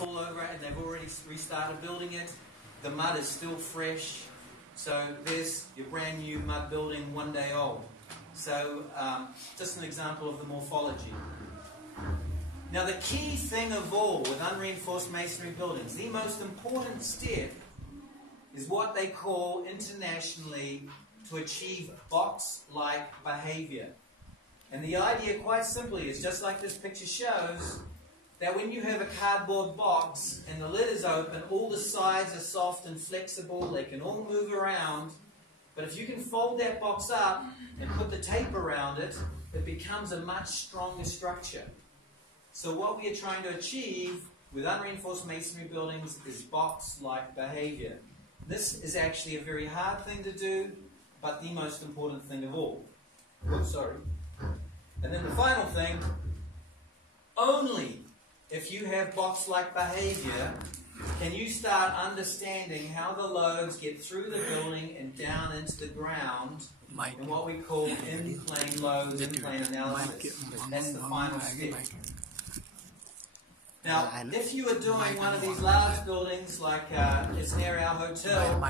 rocks all over it, and they've already restarted building it. The mud is still fresh. So there's your brand new mud building, 1 day old. So just an example of the morphology. Now the key thing of all with unreinforced masonry buildings, the most important step is what they call internationally to achieve box-like behavior. And the idea quite simply is just like this picture shows, that when you have a cardboard box and the lid is open, all the sides are soft and flexible, they can all move around, but if you can fold that box up and put the tape around it, it becomes a much stronger structure. So what we are trying to achieve with unreinforced masonry buildings is box-like behavior. This is actually a very hard thing to do, but the most important thing of all. Oops, sorry. And then the final thing, only if you have box-like behavior can you start understanding how the loads get through the building and down into the ground in what we call in-plane loads, in-plane analysis. That's the final step. Now, if you are doing one of these large buildings like it's near our hotel,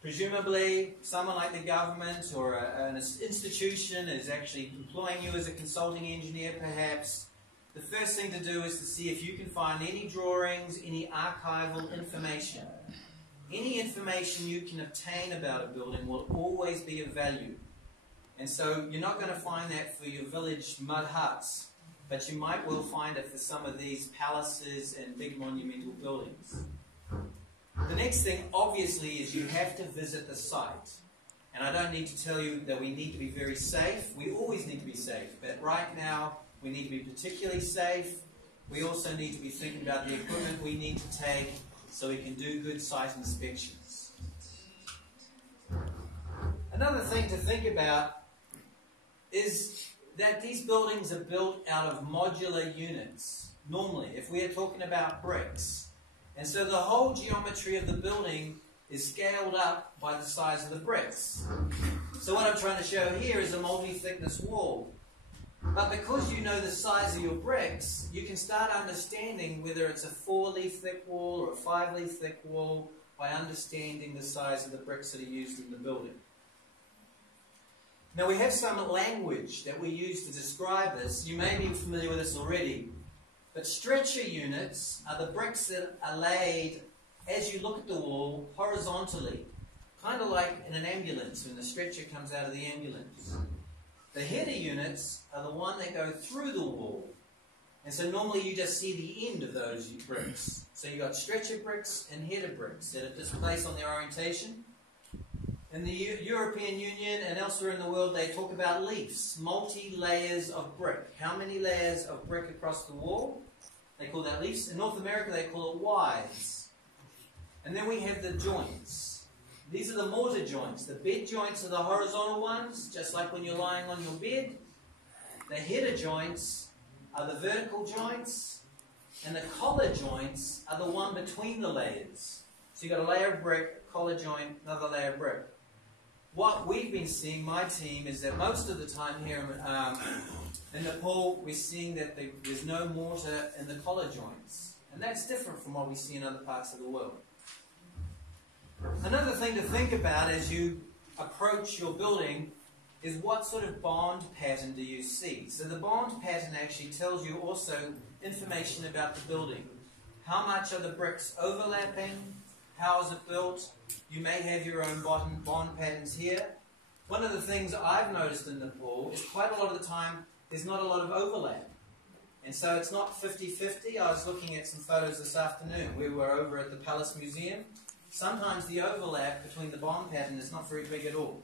presumably someone like the government or an institution is actually employing you as a consulting engineer perhaps. The first thing to do is to see if you can find any drawings, any archival information. Any information you can obtain about a building will always be of value. And so you're not going to find that for your village mud huts, but you might well find it for some of these palaces and big monumental buildings. The next thing, obviously, is you have to visit the site. And I don't need to tell you that we need to be very safe. We always need to be safe. But right now, we need to be particularly safe. We also need to be thinking about the equipment we need to take so we can do good site inspections. Another thing to think about is that these buildings are built out of modular units, normally, if we are talking about bricks. And so the whole geometry of the building is scaled up by the size of the bricks. So what I'm trying to show here is a multi-thickness wall. But because you know the size of your bricks, you can start understanding whether it's a 4-leaf thick wall or a 5-leaf thick wall by understanding the size of the bricks that are used in the building. Now we have some language that we use to describe this. You may be familiar with this already. But stretcher units are the bricks that are laid as you look at the wall horizontally. Kind of like in an ambulance when the stretcher comes out of the ambulance. The header units are the one that go through the wall. And so normally you just see the end of those bricks. So you've got stretcher bricks and header bricks that are just placed on their orientation. In the European Union and elsewhere in the world, they talk about leafs, multi-layers of brick. How many layers of brick across the wall? They call that leafs. In North America, they call it wides. And then we have the joints. These are the mortar joints. The bed joints are the horizontal ones, just like when you're lying on your bed. The header joints are the vertical joints, and the collar joints are the one between the layers. So you've got a layer of brick, a collar joint, another layer of brick. What we've been seeing, my team, is that most of the time here in Nepal, we're seeing that there's no mortar in the collar joints. And that's different from what we see in other parts of the world. Another thing to think about as you approach your building is what sort of bond pattern do you see. So the bond pattern actually tells you also information about the building. How much are the bricks overlapping? How is it built? You may have your own bond patterns here. One of the things I've noticed in Nepal is quite a lot of the time there's not a lot of overlap. And so it's not 50-50. I was looking at some photos this afternoon. We were over at the Palace Museum. Sometimes the overlap between the bond pattern is not very big at all.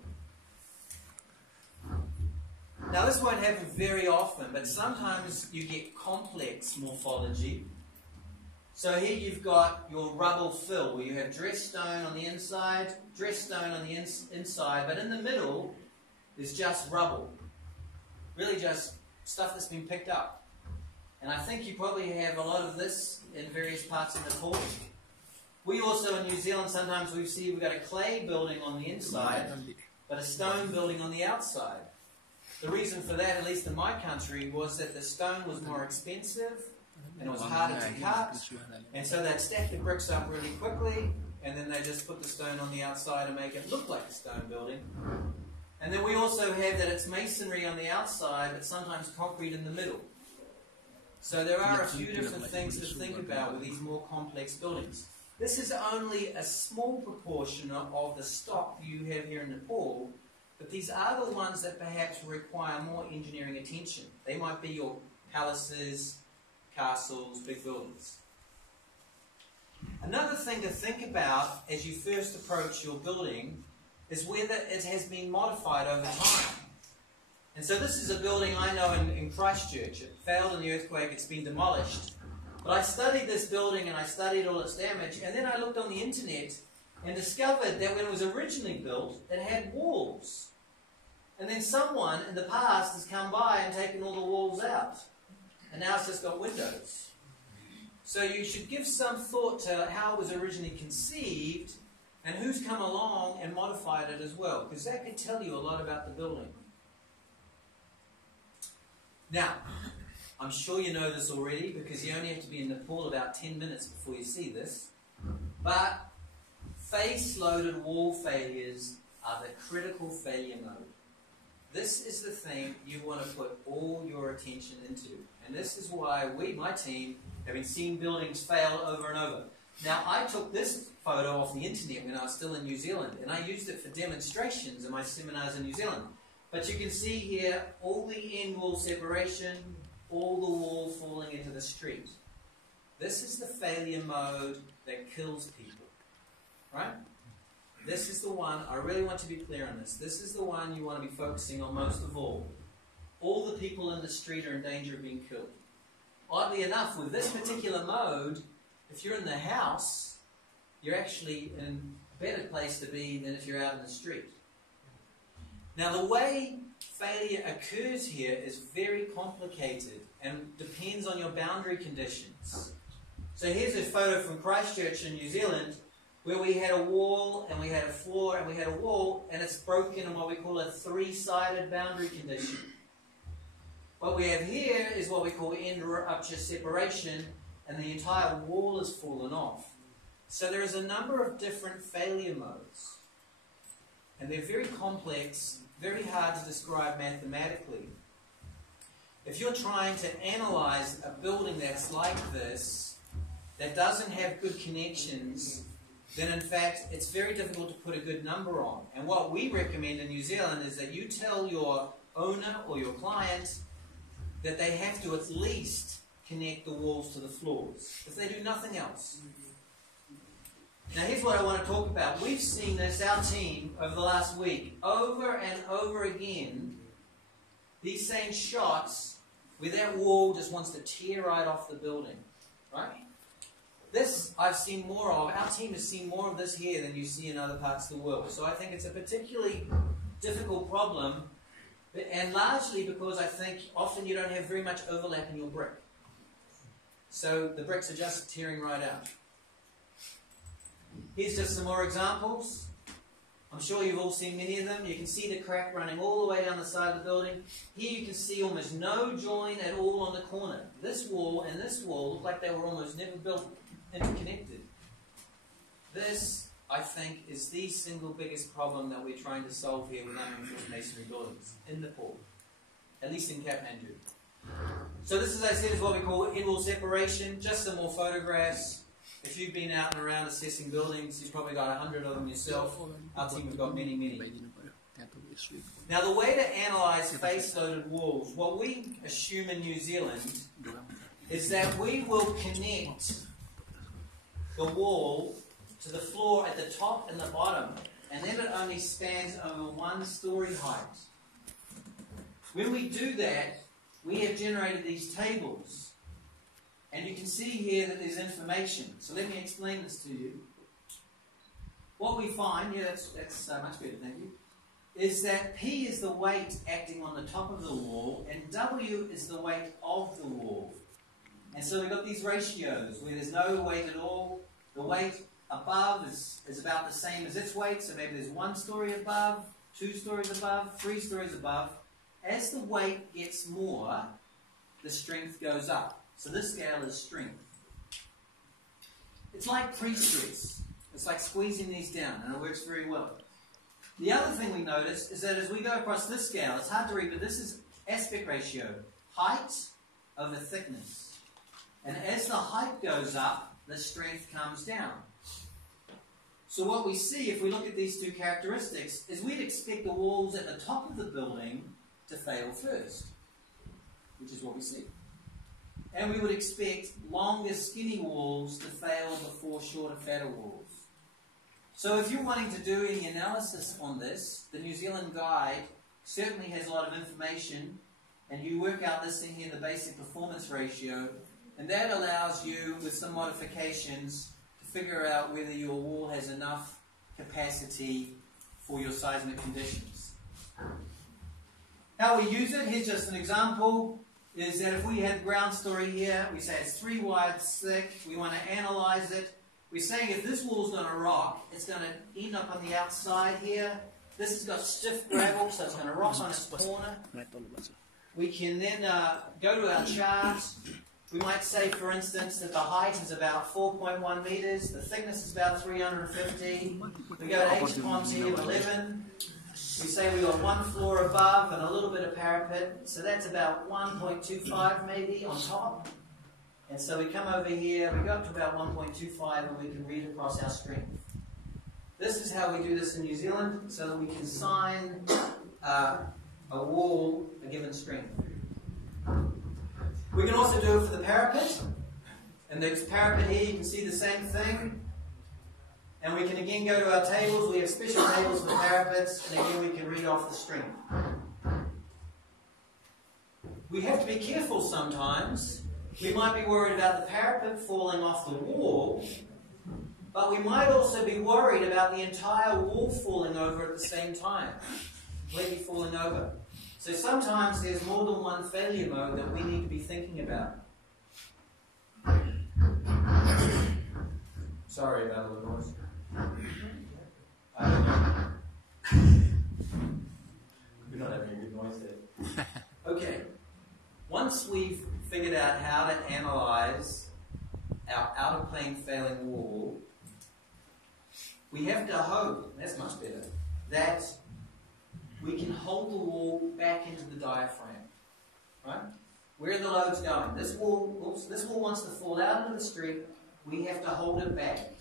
Now this won't happen very often, but sometimes you get complex morphology. So here you've got your rubble fill, where you have dressed stone on the inside, dressed stone on the inside, but in the middle is just rubble. Really just stuff that's been picked up. And I think you probably have a lot of this in various parts of Nepal. We also in New Zealand, sometimes we've got a clay building on the inside, but a stone building on the outside. The reason for that, at least in my country, was that the stone was more expensive and it was harder to cut. And so they'd stack the bricks up really quickly, and then they just put the stone on the outside and make it look like a stone building. And then we also have that it's masonry on the outside, but sometimes concrete in the middle. So there are a few different things to think about with these more complex buildings. This is only a small proportion of the stock you have here in Nepal, but these are the ones that perhaps require more engineering attention. They might be your palaces, castles, big buildings. Another thing to think about as you first approach your building is whether it has been modified over time. And so this is a building I know in Christchurch. It failed in the earthquake, it's been demolished. But I studied this building and I studied all its damage, and then I looked on the internet and discovered that when it was originally built, it had walls. And then someone in the past has come by and taken all the walls out. And now it's just got windows. So you should give some thought to how it was originally conceived and who's come along and modified it as well, because that could tell you a lot about the building. Now, I'm sure you know this already because you only have to be in Nepal about 10 minutes before you see this, but face-loaded wall failures are the critical failure mode. This is the thing you want to put all your attention into, and this is why we, my team, have been seeing buildings fail over and over. Now, I took this photo off the internet when I was still in New Zealand, and I used it for demonstrations in my seminars in New Zealand. But you can see here all the end wall separation, all the wall falling into the street. This is the failure mode that kills people, right? This is the one, I really want to be clear on this, this is the one you want to be focusing on most of all. All the people in the street are in danger of being killed. Oddly enough, with this particular mode, if you're in the house, you're actually in a better place to be than if you're out in the street. Now, the way failure occurs here is very complicated and depends on your boundary conditions. So here's a photo from Christchurch in New Zealand where we had a wall and we had a floor and we had a wall, and it's broken in what we call a three-sided boundary condition. What we have here is what we call end rupture separation, and the entire wall has fallen off. So there is a number of different failure modes, and they're very complex, very hard to describe mathematically. If you're trying to analyze a building that's like this, that doesn't have good connections, then in fact it's very difficult to put a good number on. And what we recommend in New Zealand is that you tell your owner or your client that they have to at least connect the walls to the floors, if they do nothing else. Now here's what I want to talk about. We've seen this, our team, over the last week, over and over again, these same shots where that wall just wants to tear right off the building, right? This I've seen more of. Our team has seen more of this here than you see in other parts of the world. So I think it's a particularly difficult problem, and largely because I think often you don't have very much overlap in your brick. So the bricks are just tearing right out. Here's just some more examples. I'm sure you've all seen many of them. You can see the crack running all the way down the side of the building. Here you can see almost no join at all on the corner. This wall and this wall look like they were almost never built interconnected. This, I think, is the single biggest problem that we're trying to solve here with unreinforced masonry buildings in Nepal, at least in Kathmandu. So this, as I said, is what we call end wall separation. Just some more photographs. If you've been out and around assessing buildings, you've probably got 100 of them yourself. Our team have got many, many. Now, the way to analyze face-loaded walls, what we assume in New Zealand is that we will connect the wall to the floor at the top and the bottom, and then it only spans over 1 story height. When we do that, we have generated these tables. And you can see here that there's information. So let me explain this to you. What we find, that's much better, thank you, is that P is the weight acting on the top of the wall, and W is the weight of the wall. And so we've got these ratios where there's no weight at all. The weight above is about the same as its weight, so maybe there's 1 story above, 2 stories above, 3 stories above. As the weight gets more, the strength goes up. So this scale is strength. It's like pre-stress. It's like squeezing these down, and it works very well. The other thing we notice is that as we go across this scale, it's hard to read, but this is aspect ratio, height over thickness. And as the height goes up, the strength comes down. So what we see, if we look at these two characteristics, is we'd expect the walls at the top of the building to fail first, which is what we see. And we would expect longer, skinny walls to fail before shorter, fatter walls. So if you're wanting to do any analysis on this, the New Zealand Guide certainly has a lot of information, and you work out this in here, the basic performance ratio, and that allows you, with some modifications, to figure out whether your wall has enough capacity for your seismic conditions. How we use it, here's just an example, is that if we had ground story here, we say it's 3 wide thick, we want to analyze it. We're saying if this wall's going to rock, it's going to end up on the outside here. This has got stiff gravel, so it's going to rock on its corner. We can then go to our chart. We might say, for instance, that the height is about 4.1 metres, the thickness is about 350. We go to H-Ponty of 11. We say we've got one floor above and a little bit of parapet, so that's about 1.25 maybe on top. And so we come over here, we go up to about 1.25 and we can read across our strength. This is how we do this in New Zealand, so that we can sign a wall a given strength. We can also do it for the parapet. And the parapet here, you can see the same thing. And we can again go to our tables. We have special tables for parapets, and again we can read off the strength. We have to be careful sometimes. We might be worried about the parapet falling off the wall, but we might also be worried about the entire wall falling over at the same time, completely falling over. So sometimes there's more than one failure mode that we need to be thinking about. Sorry about all the noise. We're not having a good noise there. Okay. Once we've figured out how to analyze our out-of-plane failing wall, we have to hope, that's much better, that we can hold the wall back into the diaphragm. Right? Where are the loads going? This wall wants to fall out into the street. We have to hold it back.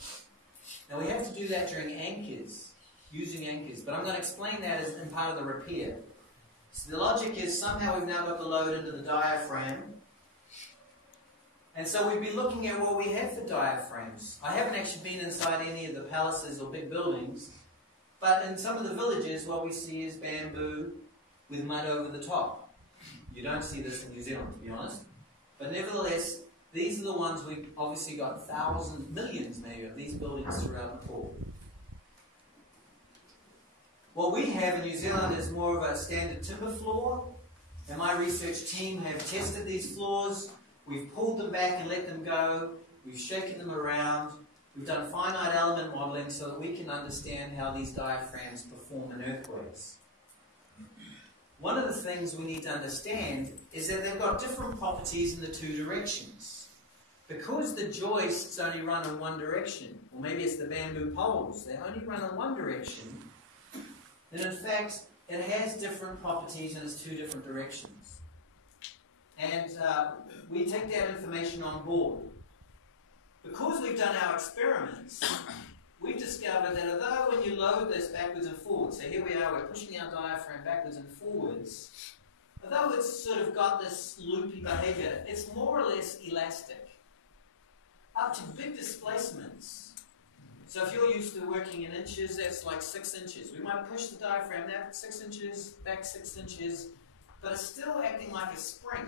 Now we have to do that during anchors, using anchors. But I'm going to explain that as in part of the repair. So the logic is somehow we've now got the load into the diaphragm. And so we'd be looking at what we have for diaphragms. I haven't actually been inside any of the palaces or big buildings. But in some of the villages, what we see is bamboo with mud over the top. You don't see this in New Zealand, to be honest. But nevertheless, these are the ones we've obviously got thousands, millions maybe, of these buildings throughout Nepal. What we have in New Zealand is more of a standard timber floor. And my research team have tested these floors. We've pulled them back and let them go. We've shaken them around. We've done finite element modeling so that we can understand how these diaphragms perform in earthquakes. One of the things we need to understand is that they've got different properties in the two directions. Because the joists only run in one direction, or maybe it's the bamboo poles, they only run in one direction, then in fact it has different properties in its two different directions. And we take that information on board. Because we've done our experiments, we've discovered that although when you load this backwards and forwards, so here we are, we're pushing our diaphragm backwards and forwards, although it's sort of got this loopy behavior, it's more or less elastic. Up to big displacements. So if you're used to working in inches, that's like 6 inches. We might push the diaphragm back 6 inches, back 6 inches, but it's still acting like a spring.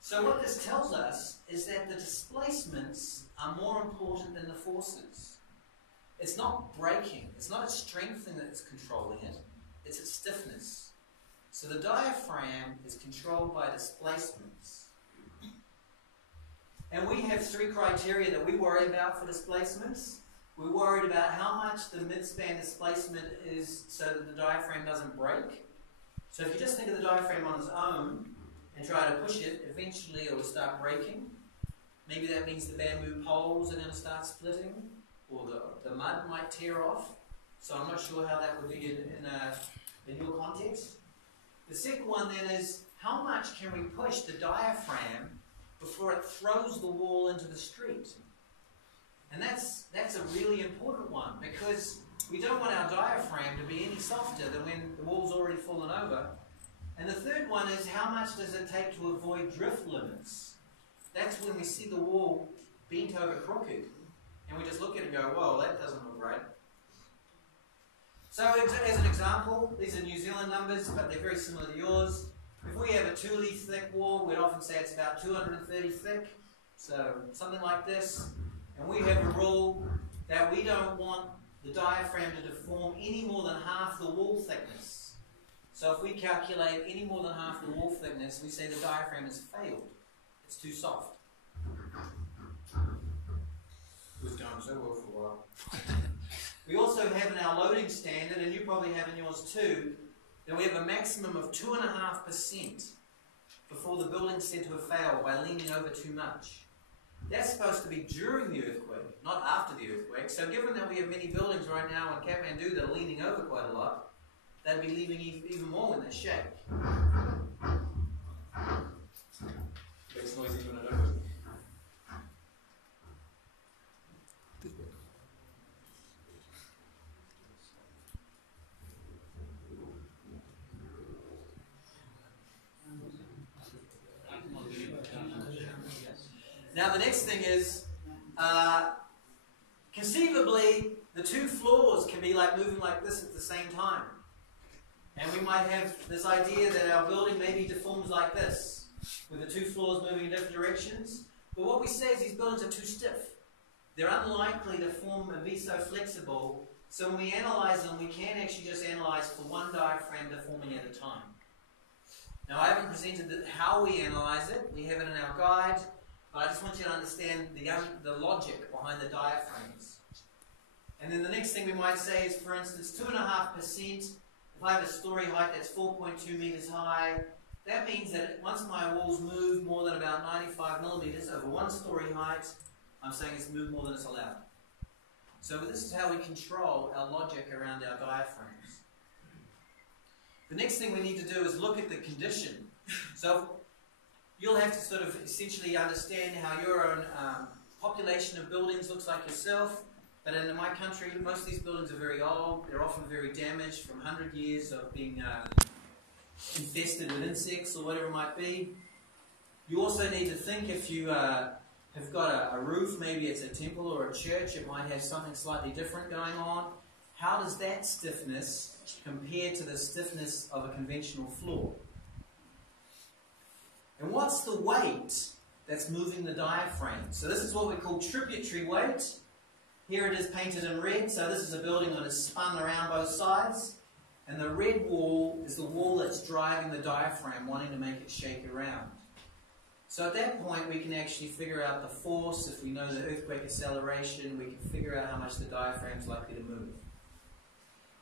So what this tells us is that the displacements are more important than the forces. It's not braking. It's not its strength that's controlling it. It's its stiffness. So the diaphragm is controlled by displacements. And we have 3 criteria that we worry about for displacements. We're worried about how much the mid-span displacement is so that the diaphragm doesn't break. So if you just think of the diaphragm on its own, and try to push it, eventually it will start breaking. Maybe that means the bamboo poles are going to start splitting, or the mud might tear off. So I'm not sure how that would be in your context. The second one then is, how much can we push the diaphragm before it throws the wall into the street? And that's a really important one, because we don't want our diaphragm to be any softer than when the wall's already fallen over. And the third one is, how much does it take to avoid drift limits? That's when we see the wall bent over crooked, and we just look at it and go, whoa, that doesn't look right. So as an example, these are New Zealand numbers, but they're very similar to yours. If we have a 2 litre thick wall, we'd often say it's about 230 thick, so something like this. And we have a rule that we don't want the diaphragm to deform any more than half the wall thickness. So if we calculate any more than half the wall thickness, we say the diaphragm has failed. It's too soft. It was going so well for a while. We also have in our loading standard, and you probably have in yours too, that we have a maximum of 2.5% before the building's said to have failed by leaning over too much. That's supposed to be during the earthquake, not after the earthquake. So given that we have many buildings right now in Kathmandu that are leaning over quite a lot, they'd be leaving even more when they shake. Makes noise even when I don't. Now the next thing is, conceivably, the two floors can be like moving like this at the same time. And we might have this idea that our building maybe deforms like this, with the two floors moving in different directions. But what we say is these buildings are too stiff. They're unlikely to form and be so flexible. So when we analyze them, we can actually just analyze for one diaphragm deforming at a time. Now I haven't presented how we analyze it. We have it in our guide. But I just want you to understand the logic behind the diaphragms. And then the next thing we might say is, for instance, 2.5%. If I have a story height that's 4.2 meters high, that means that once my walls move more than about 95 millimeters over 1 story height, I'm saying it's moved more than it's allowed. So this is how we control our logic around our diaphragms. The next thing we need to do is look at the condition. So you'll have to sort of essentially understand how your own population of buildings looks like yourself. But in my country, most of these buildings are very old. They're often very damaged from 100 years of being infested with insects or whatever it might be. You also need to think, if you have got a roof, maybe it's a temple or a church, it might have something slightly different going on. How does that stiffness compare to the stiffness of a conventional floor? And what's the weight that's moving the diaphragm? So this is what we call tributary weight. Here it is painted in red. So this is a building that is spun around both sides. And the red wall is the wall that's driving the diaphragm, wanting to make it shake around. So at that point, we can actually figure out the force. If we know the earthquake acceleration, we can figure out how much the diaphragm is likely to move.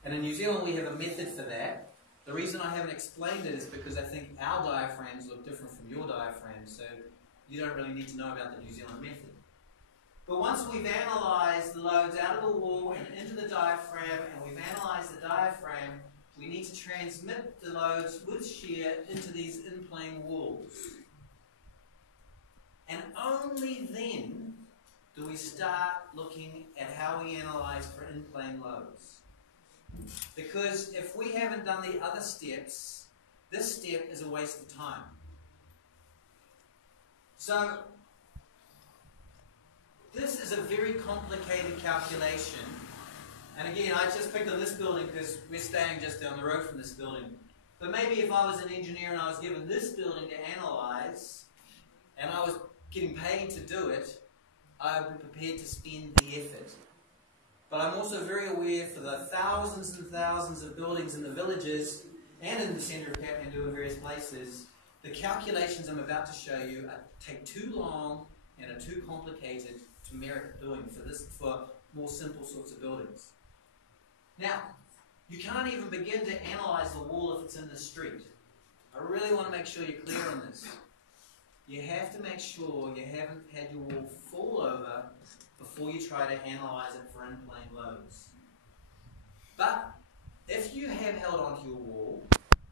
And in New Zealand, we have a method for that. The reason I haven't explained it is because I think our diaphragms look different from your diaphragms, so you don't really need to know about the New Zealand method. But once we've analysed the loads out of the wall and into the diaphragm, and we've analysed the diaphragm, we need to transmit the loads with shear into these in-plane walls. And only then do we start looking at how we analyse for in-plane loads. Because if we haven't done the other steps, this step is a waste of time. So, this is a very complicated calculation. And again, I just picked on this building because we're staying just down the road from this building. But maybe if I was an engineer and I was given this building to analyse, and I was getting paid to do it, I would be prepared to spend the effort. But I'm also very aware for the thousands and thousands of buildings in the villages and in the centre of Kathmandu and various places, the calculations I'm about to show you take too long and are too complicated to merit doing for more simple sorts of buildings. Now, you can't even begin to analyse the wall if it's in the street. I really want to make sure you're clear on this. You have to make sure you haven't had your wall fall over before you try to analyse it for in-plane loads. But if you have held onto your wall,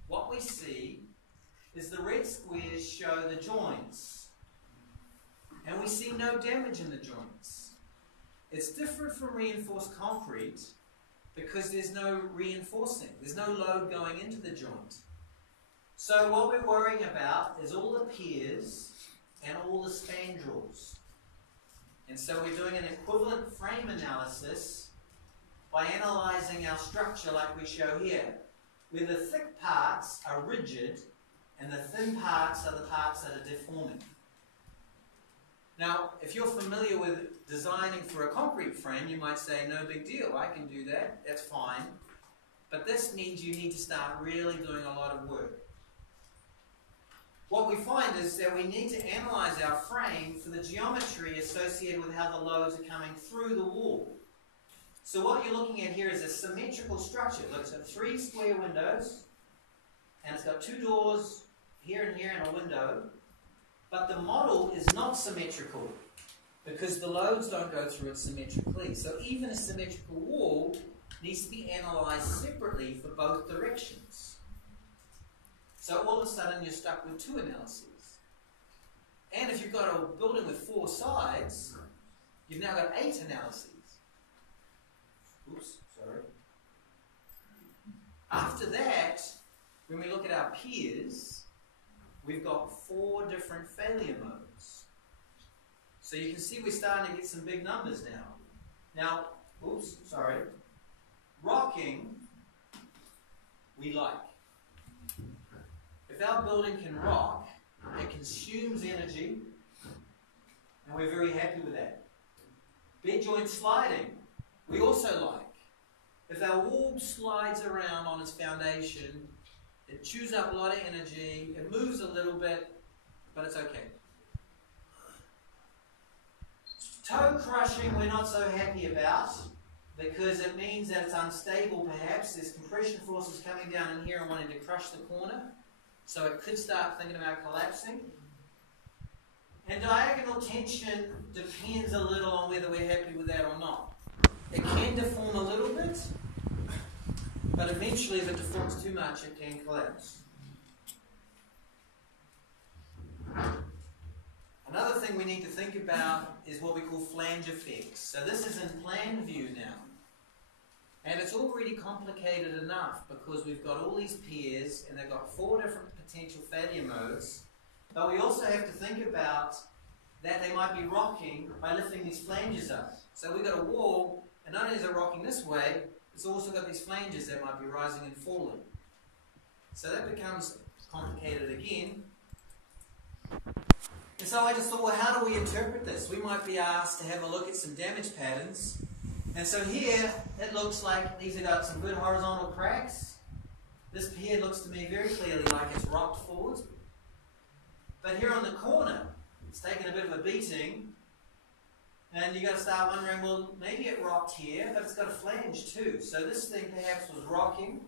what we see is the red squares show the joints. And we see no damage in the joints. It's different from reinforced concrete because there's no reinforcing. There's no load going into the joint. So what we're worrying about is all the piers and all the spandrels. And so we're doing an equivalent frame analysis by analysing our structure like we show here, where the thick parts are rigid and the thin parts are the parts that are deforming. Now, if you're familiar with designing for a concrete frame, you might say, no big deal, I can do that, that's fine. But this means you need to start really doing a lot of work. What we find is that we need to analyse our frame for the geometry associated with how the loads are coming through the wall. So what you're looking at here is a symmetrical structure. Look, it's got 3 square windows, and it's got 2 doors here and here and a window. But the model is not symmetrical because the loads don't go through it symmetrically. So even a symmetrical wall needs to be analysed separately for both directions. So all of a sudden you're stuck with 2 analyses. And if you've got a building with 4 sides, you've now got 8 analyses. Oops, sorry. After that, when we look at our piers, we've got 4 different failure modes. So you can see we're starting to get some big numbers now. Now, oops, sorry. Rocking, we like. If our building can rock, it consumes energy, and we're very happy with that. Bed joint sliding, we also like. If our wall slides around on its foundation, it chews up a lot of energy, it moves a little bit, but it's okay. Toe crushing we're not so happy about because it means that it's unstable perhaps. There's compression forces coming down in here and wanting to crush the corner. So it could start thinking about collapsing. And diagonal tension depends a little on whether we're happy with that or not. It can deform a little bit, but eventually if it deforms too much, it can collapse. Another thing we need to think about is what we call flange effects. So this is in plan view now. And it's already complicated enough because we've got all these piers and they've got 4 different potential failure modes. But we also have to think about that they might be rocking by lifting these flanges up. So we've got a wall, and not only is it rocking this way, it's also got these flanges that might be rising and falling. So that becomes complicated again. And so I just thought, well, how do we interpret this? We might be asked to have a look at some damage patterns. And so here, it looks like these have got some good horizontal cracks. This pier looks to me very clearly like it's rocked forwards. But here on the corner, it's taken a bit of a beating. And you've got to start wondering, well, maybe it rocked here, but it's got a flange too. So this thing perhaps was rocking,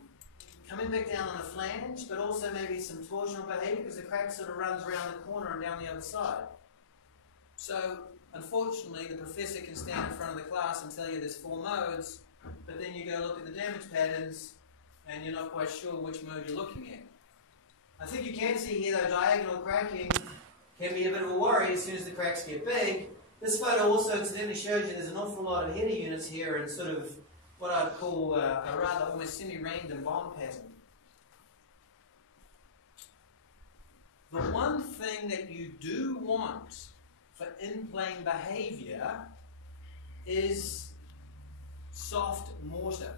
coming back down on the flange, but also maybe some torsional behavior because the crack sort of runs around the corner and down the other side. So unfortunately, the professor can stand in front of the class and tell you there's 4 modes, but then you go look at the damage patterns and you're not quite sure which mode you're looking at. I think you can see here, though, diagonal cracking can be a bit of a worry as soon as the cracks get big. This photo also incidentally shows you there's an awful lot of header units here and sort of what I'd call a rather almost semi-random bond pattern. The one thing that you do want for in-plane behavior is soft mortar.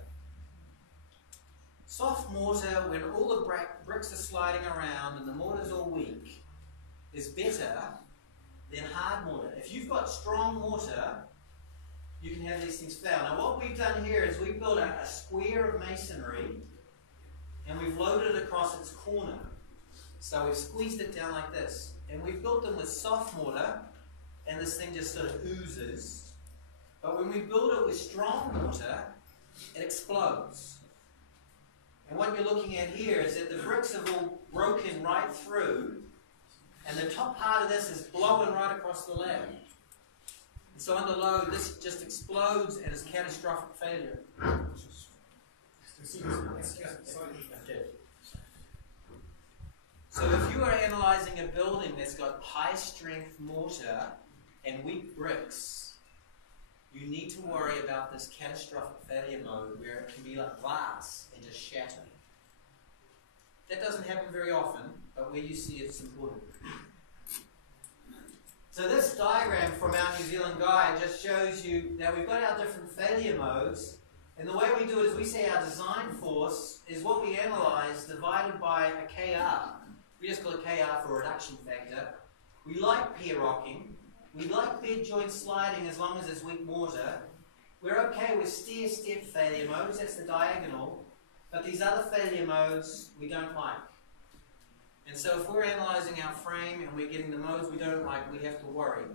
Soft mortar, when all the bricks are sliding around and the mortar's all weak, is better than hard mortar. If you've got strong mortar, you can have these things fail. Now what we've done here is we've built a square of masonry and we've loaded it across its corner. So we've squeezed it down like this. And we've built them with soft mortar and this thing just sort of oozes. But when we build it with strong mortar, it explodes. And what you're looking at here is that the bricks have all broken right through, and the top part of this is blowing right across the lab. And so under load, this just explodes and is catastrophic failure. Okay. So if you are analysing a building that's got high strength mortar and weak bricks, you need to worry about this catastrophic failure mode where it can be like glass and just shatter. That doesn't happen very often, but where you see it's important. So this diagram from our New Zealand guide just shows you that we've got our different failure modes, and the way we do it is we say our design force is what we analyse divided by a KR. We just call it KR for reduction factor. We like pair rocking. We like bed joint sliding as long as it's weak mortar. We're okay with stair-step failure modes, that's the diagonal, but these other failure modes we don't like. And so if we're analysing our frame and we're getting the modes we don't like, we have to worry.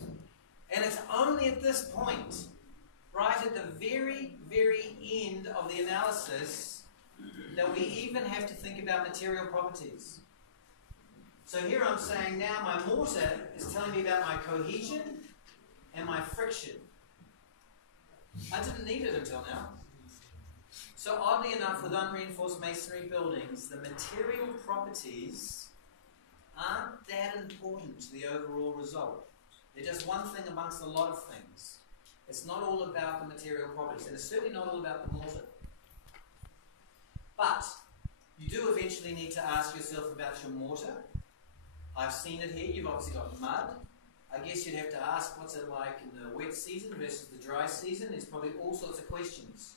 And it's only at this point, right at the very, very end of the analysis, that we even have to think about material properties. So here I'm saying now my mortar is telling me about my cohesion and my friction. I didn't need it until now. So oddly enough, with unreinforced masonry buildings, the material properties aren't that important to the overall result. They're just one thing amongst a lot of things. It's not all about the material properties, and it's certainly not all about the mortar. But you do eventually need to ask yourself about your mortar. I've seen it here. You've obviously got mud. I guess you'd have to ask what's it like in the wet season versus the dry season. There's probably all sorts of questions.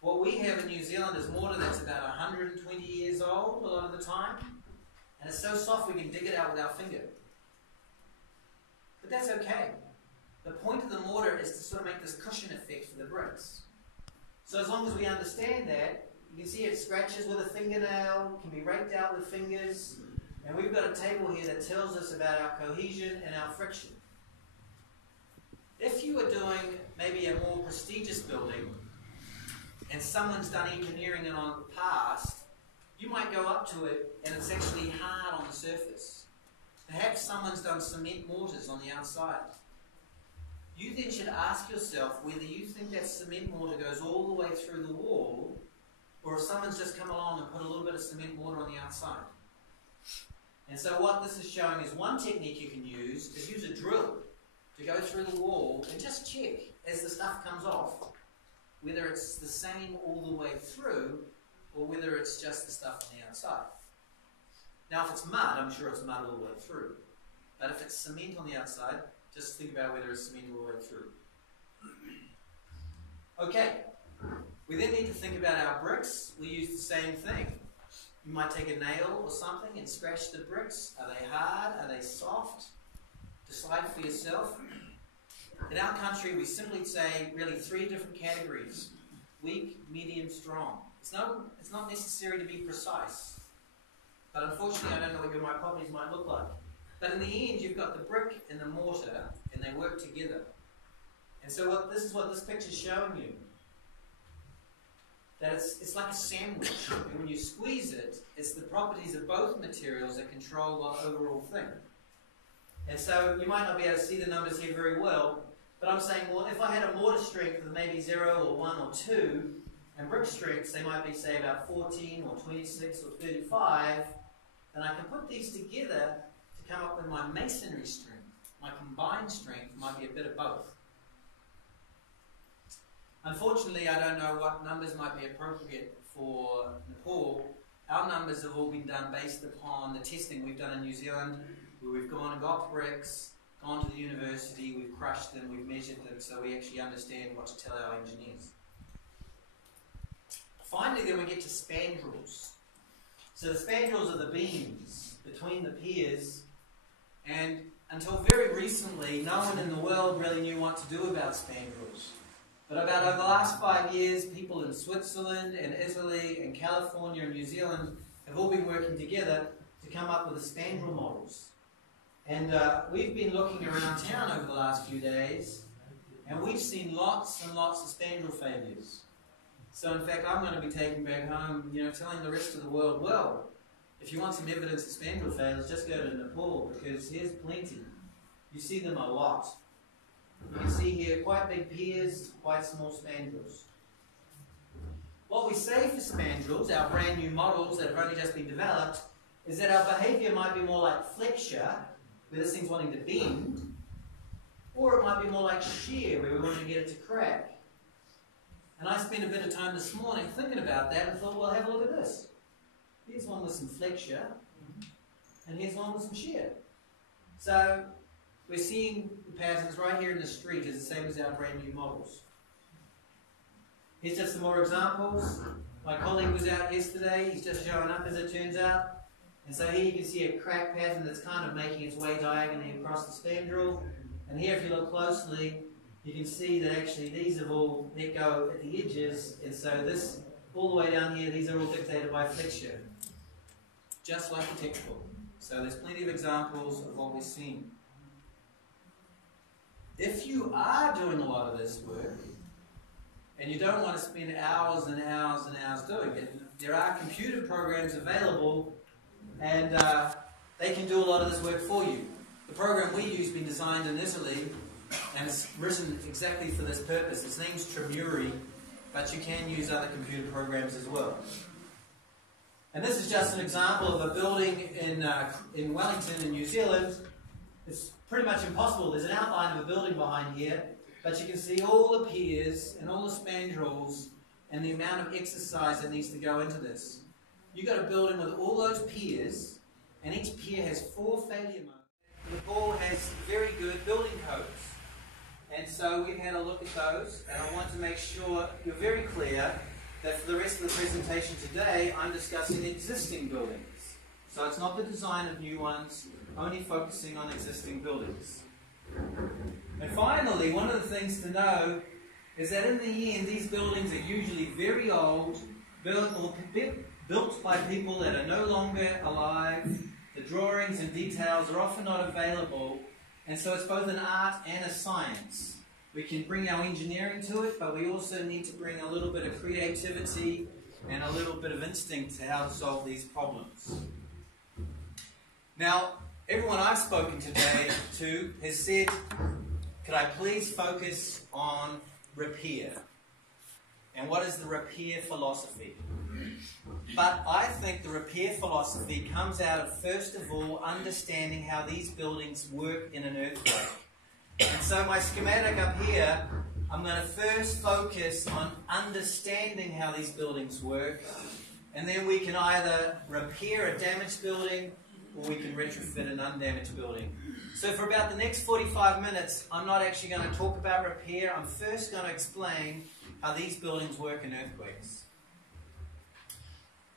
What we have in New Zealand is mortar that's about 120 years old a lot of the time, and it's so soft we can dig it out with our finger. But that's okay. The point of the mortar is to sort of make this cushion effect for the bricks. So as long as we understand that, you can see it scratches with a fingernail, can be raked out with fingers, and we've got a table here that tells us about our cohesion and our friction. If you are doing maybe a more prestigious building, and someone's done engineering and on the past, you might go up to it and it's actually hard on the surface. Perhaps someone's done cement mortars on the outside. You then should ask yourself whether you think that cement mortar goes all the way through the wall, or if someone's just come along and put a little bit of cement mortar on the outside. And so what this is showing is one technique you can use is use a drill to go through the wall and just check as the stuff comes off whether it's the same all the way through or whether it's just the stuff on the outside. Now if it's mud, I'm sure it's mud all the way through. But if it's cement on the outside, just think about whether it's cement all the way through. Okay, we then need to think about our bricks. We use the same thing. You might take a nail or something and scratch the bricks. Are they hard? Are they soft? Decide for yourself. In our country, we simply say really 3 different categories: weak, medium, strong. It's not necessary to be precise. But unfortunately, I don't know what my properties might look like. But in the end, you've got the brick and the mortar, and they work together. And so this is what this picture's showing you. That it's like a sandwich. And when you squeeze it, it's the properties of both materials that control the overall thing. And so you might not be able to see the numbers here very well, but I'm saying, well, if I had a mortar strength of maybe 0 or 1 or 2, and brick strengths, they might be, say, about 14 or 26 or 35, then I can put these together to come up with my masonry strength. My combined strength might be a bit of both. Unfortunately, I don't know what numbers might be appropriate for Nepal. Our numbers have all been done based upon the testing we've done in New Zealand, where we've gone and got bricks, gone to the university, we've crushed them, we've measured them, so we actually understand what to tell our engineers. Finally, then we get to spandrels. So the spandrels are the beams between the piers, and until very recently, no one in the world really knew what to do about spandrels. But about over the last 5 years, people in Switzerland and Italy and California and New Zealand have all been working together to come up with the spandrel models. And we've been looking around town over the last few days, and we've seen lots and lots of spandrel failures. So in fact, I'm going to be taking back home, telling the rest of the world, well, if you want some evidence of spandrel failures, just go to Nepal, because here's plenty. You see them a lot. You can see here quite big piers, quite small spandrels. What we say for spandrels, our brand new models that have only just been developed, is that our behaviour might be more like flexure, where this thing's wanting to bend, or it might be more like shear, where we want to get it to crack. And I spent a bit of time this morning thinking about that and thought, well, have a look at this. Here's one with some flexure, and here's one with some shear. So we're seeing the patterns right here in the street is the same as our brand new models. Here's just some more examples. My colleague was out yesterday. He's just showing up, as it turns out. And so here you can see a crack pattern that's kind of making its way diagonally across the spandrel. And here, if you look closely, you can see that actually these have all let go at the edges. And so this, all the way down here, these are all dictated by flexure. Just like the textbook. So there's plenty of examples of what we're seeing. If you are doing a lot of this work, and you don't want to spend hours and hours and hours doing it, there are computer programs available, and they can do a lot of this work for you. The program we use has been designed in Italy, and it's written exactly for this purpose. Its name's Tremuri, but you can use other computer programs as well. And this is just an example of a building in Wellington in New Zealand. It's pretty much impossible. There's an outline of a building behind here, but you can see all the piers and all the spandrels and the amount of exercise that needs to go into this. You've got a building with all those piers, and each pier has 4 failure modes. Nepal has very good building codes. And so we've had a look at those, and I want to make sure you're very clear that for the rest of the presentation today, I'm discussing existing buildings. So it's not the design of new ones, only focusing on existing buildings. And finally, one of the things to know is that in the end, these buildings are usually very old, built by people that are no longer alive. The drawings and details are often not available, and so it's both an art and a science. We can bring our engineering to it, but we also need to bring a little bit of creativity and a little bit of instinct to how to solve these problems. Now, everyone I've spoken today to has said, could I please focus on repair? And what is the repair philosophy? But I think the repair philosophy comes out of, first of all, understanding how these buildings work in an earthquake. And so my schematic up here, I'm going to first focus on understanding how these buildings work, and then we can either repair a damaged building or we can retrofit an undamaged building. So for about the next 45 minutes, I'm not actually going to talk about repair. I'm first going to explain how these buildings work in earthquakes.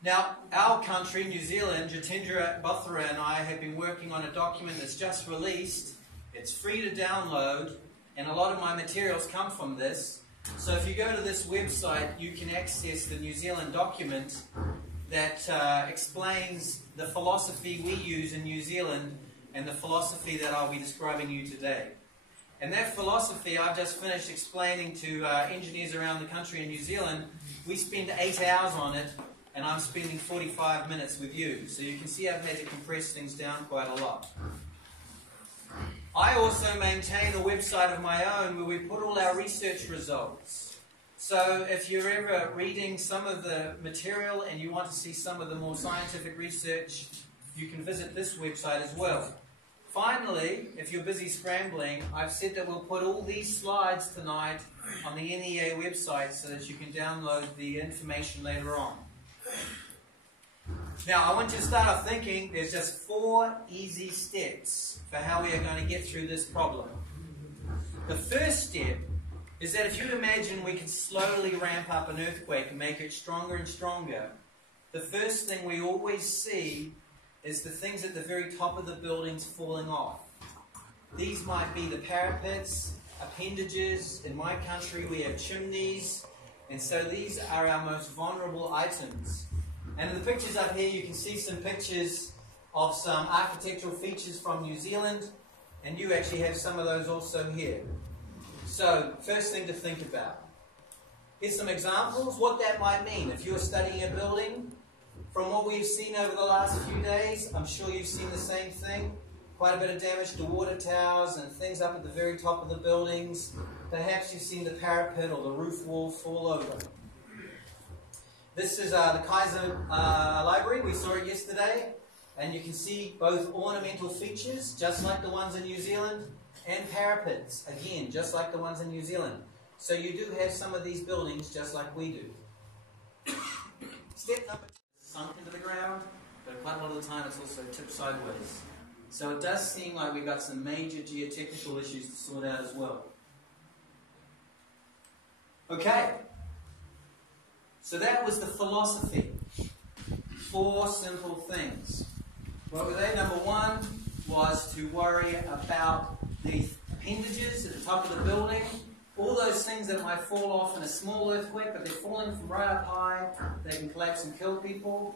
Now, our country, New Zealand, Jatendra Bothra and I have been working on a document that's just released. It's free to download, and a lot of my materials come from this. So if you go to this website, you can access the New Zealand document that explains the philosophy we use in New Zealand and the philosophy that I'll be describing you today. And that philosophy I've just finished explaining to engineers around the country in New Zealand. We spend 8 hours on it, and I'm spending 45 minutes with you. So you can see I've had to compress things down quite a lot. I also maintain a website of my own where we put all our research results. So if you're ever reading some of the material and you want to see some of the more scientific research, you can visit this website as well. Finally, if you're busy scrambling, I've said that we'll put all these slides tonight on the NEA website so that you can download the information later on. Now, I want you to start off thinking there's just 4 easy steps for how we are going to get through this problem. The first step is that if you imagine we can slowly ramp up an earthquake and make it stronger and stronger, the first thing we always see is the things at the very top of the buildings falling off. These might be the parapets, appendages. In my country we have chimneys, and so these are our most vulnerable items. And in the pictures up here you can see some pictures of some architectural features from New Zealand, and you actually have some of those also here. So, first thing to think about. Here's some examples, what that might mean. If you're studying a building, from what we've seen over the last few days, I'm sure you've seen the same thing. Quite a bit of damage to water towers and things up at the very top of the buildings. Perhaps you've seen the parapet or the roof wall fall over. This is the Kaiser Library. We saw it yesterday. And you can see both ornamental features, just like the ones in New Zealand, and parapets, again, just like the ones in New Zealand. So you do have some of these buildings just like we do. Step number 2, sunk into the ground, but quite a lot of the time it's also tipped sideways. So it does seem like we've got some major geotechnical issues to sort out as well. Okay, so that was the philosophy. 4 simple things. What were they? Number 1 was to worry about the appendages at the top of the building. All those things that might fall off in a small earthquake, but they're falling from right up high, they can collapse and kill people.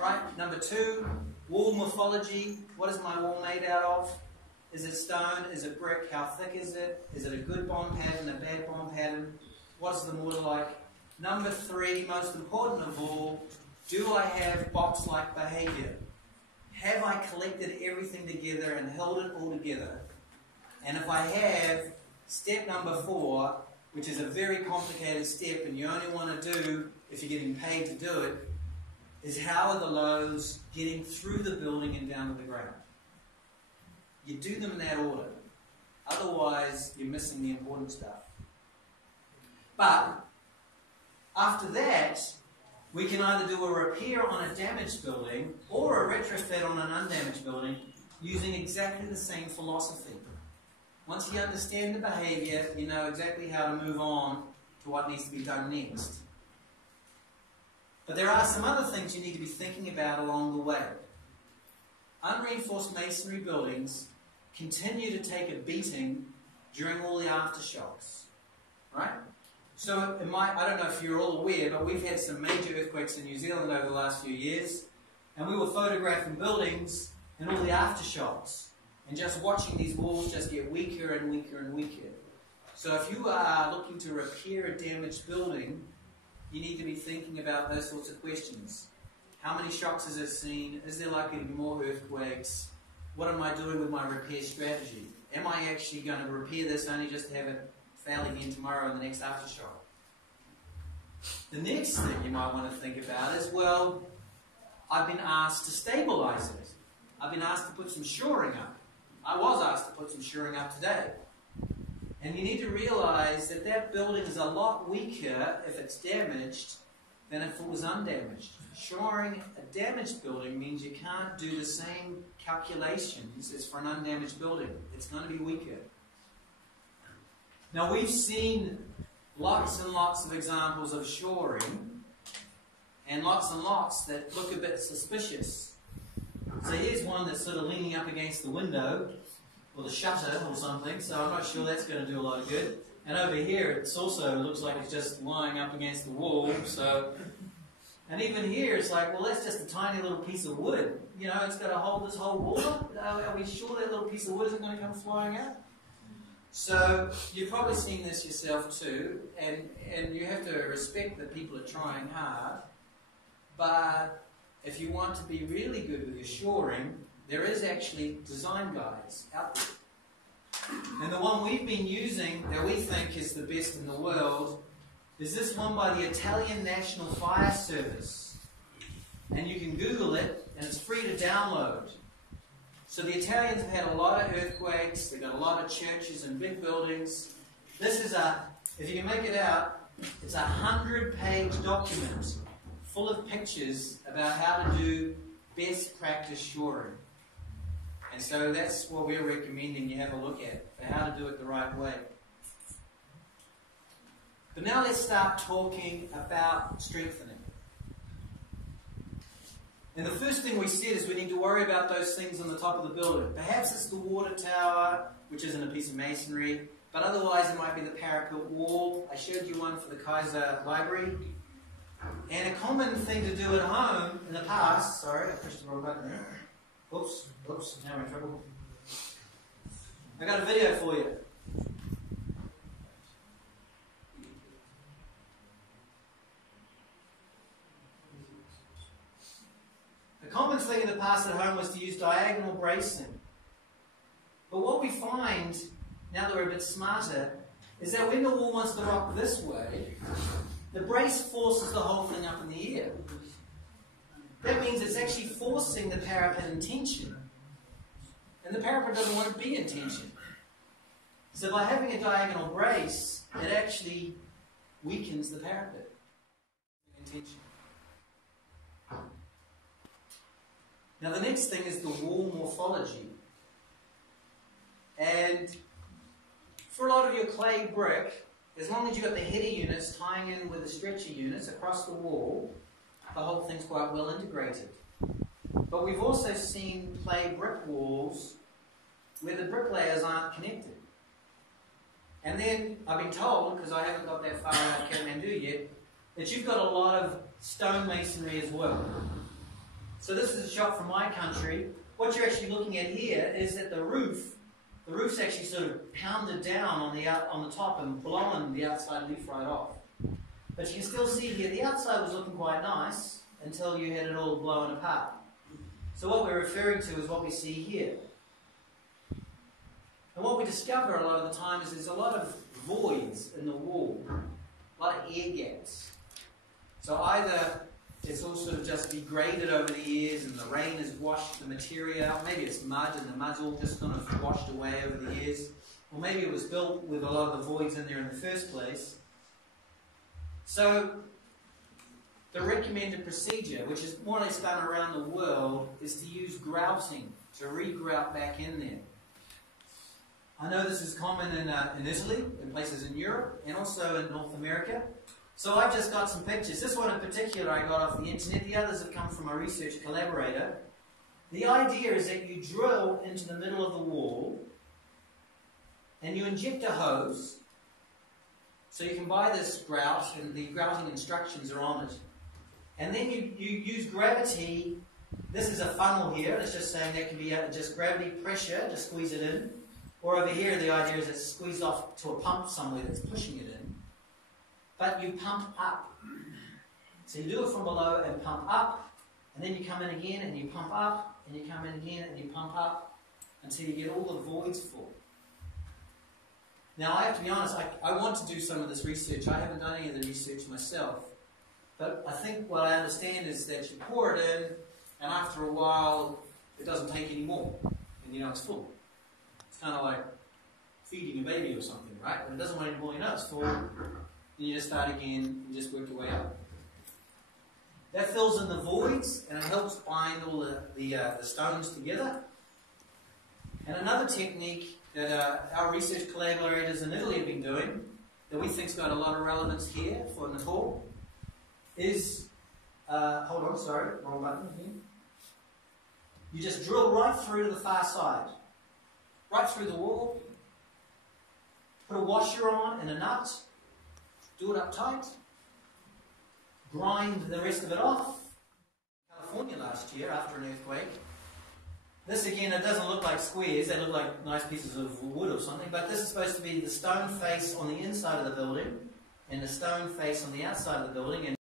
Right? Number 2, wall morphology. What is my wall made out of? Is it stone? Is it brick? How thick is it? Is it a good bond pattern, a bad bond pattern? What's the mortar like? Number 3, most important of all, do I have box-like behavior? Have I collected everything together and held it all together? And if I have, step number 4, which is a very complicated step and you only want to do if you're getting paid to do it, is how are the loads getting through the building and down to the ground? You do them in that order. Otherwise, you're missing the important stuff. But after that, we can either do a repair on a damaged building or a retrofit on an undamaged building using exactly the same philosophy. Once you understand the behavior, you know exactly how to move on to what needs to be done next. But there are some other things you need to be thinking about along the way. Unreinforced masonry buildings continue to take a beating during all the aftershocks. Right? So it might, I don't know if you're all aware, but we've had some major earthquakes in New Zealand over the last few years, and we were photographing buildings and all the aftershocks, and just watching these walls just get weaker and weaker and weaker. So if you are looking to repair a damaged building, you need to be thinking about those sorts of questions. How many shocks has it seen? Is there likely to be more earthquakes? What am I doing with my repair strategy? Am I actually going to repair this only just to have it fail again tomorrow in the next aftershock? The next thing you might want to think about is, well, I've been asked to stabilize it. I've been asked to put some shoring up. I was asked to put some shoring up today. And you need to realize that that building is a lot weaker if it's damaged than if it was undamaged. Shoring a damaged building means you can't do the same calculations as for an undamaged building. It's going to be weaker. Now we've seen lots and lots of examples of shoring and lots that look a bit suspicious. So here's one that's sort of leaning up against the window or the shutter or something, so I'm not sure that's going to do a lot of good. And over here it also looks like it's just lying up against the wall, so... And even here it's like, well, that's just a tiny little piece of wood. You know, it's got to hold this whole wall up. Are we sure that little piece of wood isn't going to come flying out? So you've probably seen this yourself too, and you have to respect that people are trying hard, but if you want to be really good with your shoring, there is actually design guides out there. And the one we've been using that we think is the best in the world is this one by the Italian National Fire Service. And you can Google it, and it's free to download. So the Italians have had a lot of earthquakes, they've got a lot of churches and big buildings. This is if you can make it out, it's a 100-page document full of pictures about how to do best practice shoring. And so that's what we're recommending you have a look at, for how to do it the right way. But now let's start talking about strengthening. And the first thing we said is we need to worry about those things on the top of the building. Perhaps it's the water tower, which isn't a piece of masonry, but otherwise it might be the parapet wall. I showed you one for the Kaiser Library. And a common thing to do at home in the past, sorry, I pushed the wrong button there. Oops, now we're in trouble. I got a video for you. past at home was to use diagonal bracing. But what we find, now that we're a bit smarter, is that when the wall wants to rock this way, the brace forces the whole thing up in the air. That means it's actually forcing the parapet in tension. And the parapet doesn't want to be in tension. So by having a diagonal brace, it actually weakens the parapet in tension. Now the next thing is the wall morphology. And for a lot of your clay brick, as long as you've got the header units tying in with the stretcher units across the wall, the whole thing's quite well integrated. But we've also seen clay brick walls where the bricklayers aren't connected. And then I've been told, because I haven't got that far out of Kathmandu yet, that you've got a lot of stone masonry as well. So this is a shot from my country. What you're actually looking at here is that the roof's actually sort of pounded down on the top and blown the outside leaf right off. But you can still see here, the outside was looking quite nice until you had it all blown apart. So what we're referring to is what we see here. And what we discover a lot of the time is there's a lot of voids in the wall, a lot of air gaps. So either it's all sort of just degraded over the years and the rain has washed the material out, maybe it's mud and the mud's all just kind of washed away over the years, or maybe it was built with a lot of the voids in there in the first place. So the recommended procedure, which is more or less done around the world, is to use grouting, to re-grout back in there. I know this is common in Italy, in places in Europe, and also in North America. So I've just got some pictures. This one in particular I got off the internet. The others have come from a research collaborator. The idea is that you drill into the middle of the wall and you inject a hose. So you can buy this grout and the grouting instructions are on it. And then you use gravity. This is a funnel here. It's just saying that can be just gravity pressure to squeeze it in. Or over here the idea is it's squeezed off to a pump somewhere that's pushing it in. But you pump up. So you do it from below and pump up, and then you come in again and you pump up, and you come in again and you pump up, until you get all the voids full. Now I have to be honest, I want to do some of this research. I haven't done any of the research myself. But I think what I understand is that you pour it in, and after a while it doesn't take any more. And you know it's full. It's kind of like feeding a baby or something, right? When it doesn't want any more, you know it's full. Then you just start again and just work your way up. That fills in the voids and it helps bind all the stones together. And another technique that our research collaborators in Italy have been doing, that we think's got a lot of relevance here for Nepal, is, hold on, sorry, wrong button here. You just drill right through to the far side, right through the wall, put a washer on and a nut, do it up tight, grind the rest of it off. California last year after an earthquake. This again, it doesn't look like squares, they look like nice pieces of wood or something, but this is supposed to be the stone face on the inside of the building and the stone face on the outside of the building. And